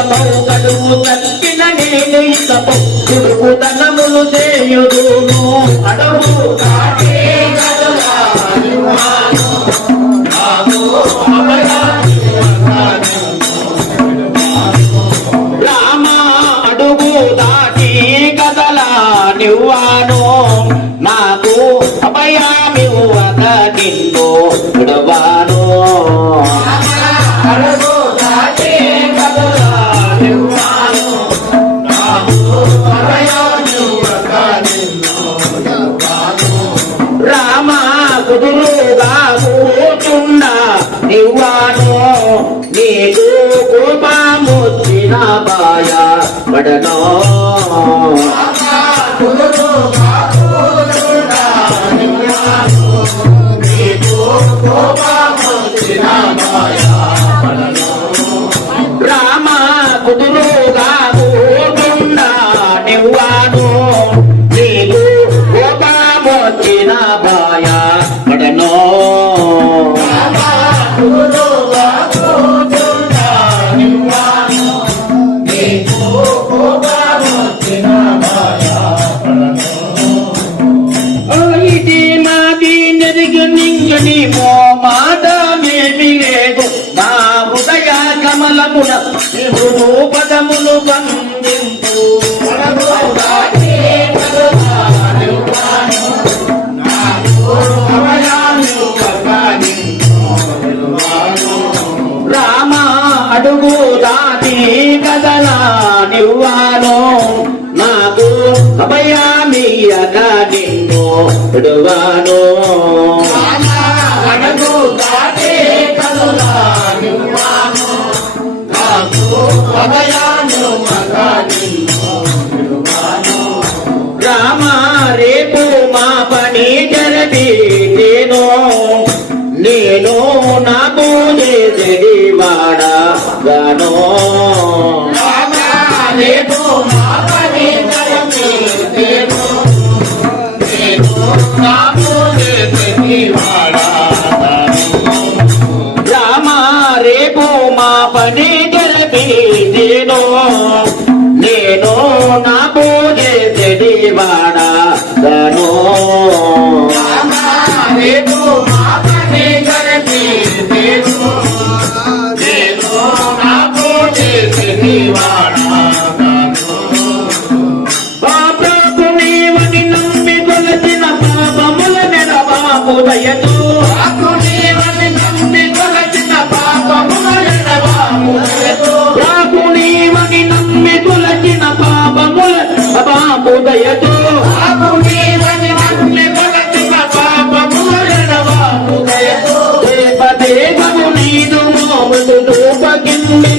ఇతపౌ కడువు తక్కిన నేను ఇతపౌ చురుకు తనములు చేయుదును అడవు కాటే అడుగు దాటి కదలా నువ్వా పడనో. విడువాను రామ రేపు మా పని జరిపి నేను. నేను నాకు చేసేవాడా గానో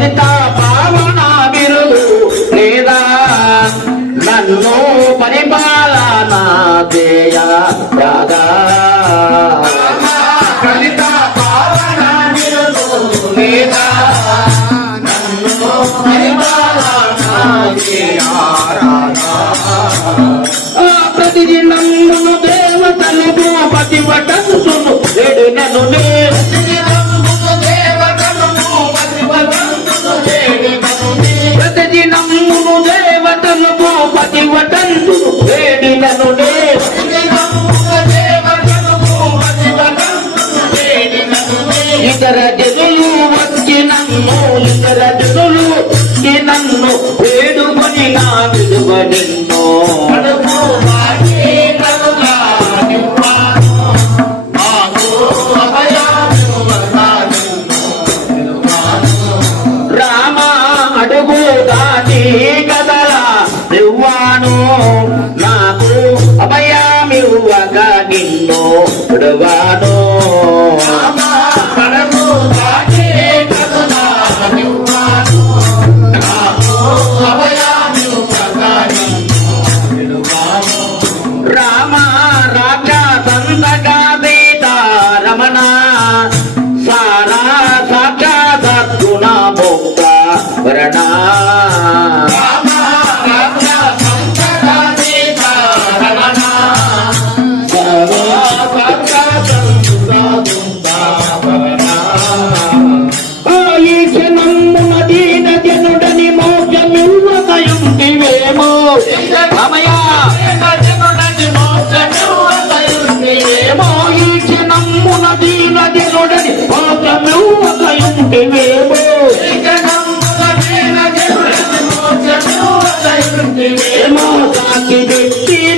పతిత పావన బిరుదు లేదా? నన్ను పరిపాలన దేయ రాగా కలిత ಮಾಡುವಾನೋ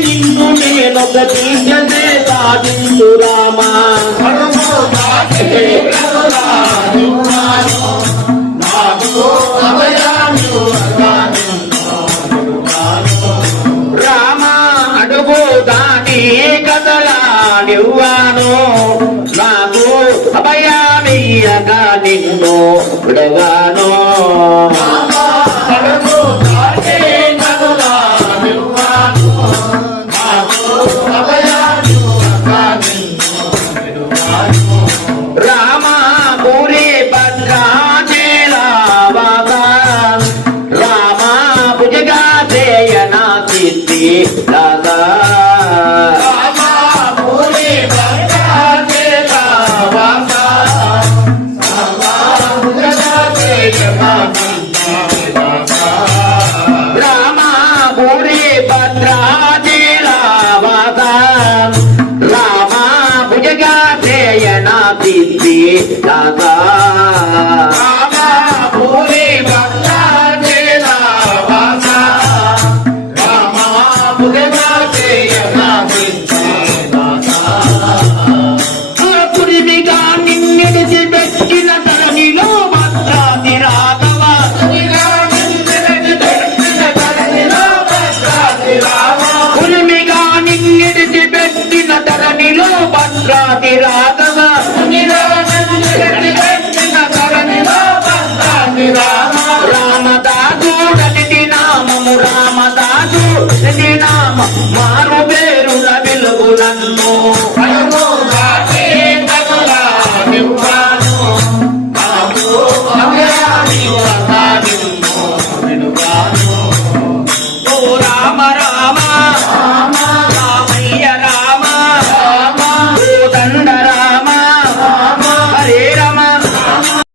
నిన్ను నేను ఒక తీర్చదే సాధించు రామా నాడివ్వాను నాకు అభయానియ్యగా నిన్ను విడగాను. జగా జయనా పిల్లి దాదా